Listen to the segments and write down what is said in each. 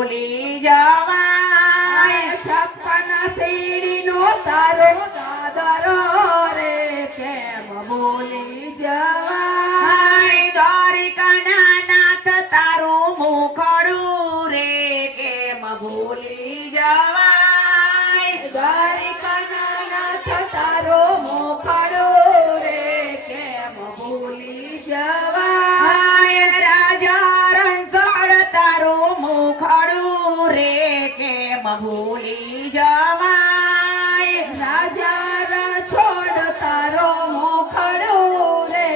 ભૂલી જવાય છપ્પન સીડીનો તારો દાદરો રે કેમ ભૂલી જવાય દ્વારિકાના નાથ તારું મુખડું રે કેમ ભૂલી જવાય દ્વારિકાના નાથ તારો મુખડો રે કેમ ભૂલી જવાય રાજા રણછોડ તારું મુખડું રે કેમ ભૂલી જવાય રાજા રણછોડ તારો મુખડો રે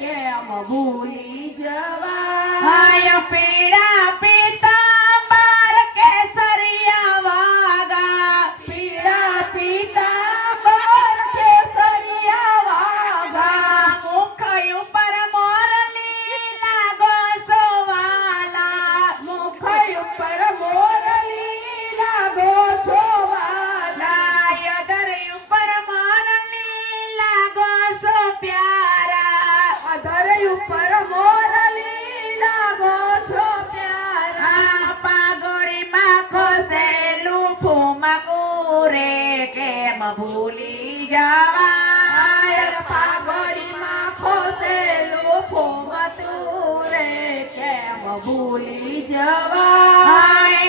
કેમ ભૂલી જવાય પીડા પીતાંબર કેસરિયા વાગા પીળા પીતાંબર કેસરિયા વાગા મુખ ઉપર મોરલી લાગો સોવાલા મુખ ઉપર મોરલી લાગો છો વાલા અધર ઉપર મોરલી લાગો સો પ્યારા અધર ઉપર મોરલી લાગો છો પ્યારા પાઘડીમાં ખોસેલું ફૂમકું રે કેમ ભૂલી જવાય પાઘડીમાં ખોસેલું ફૂમતું રે કેમ ભૂલી જવાય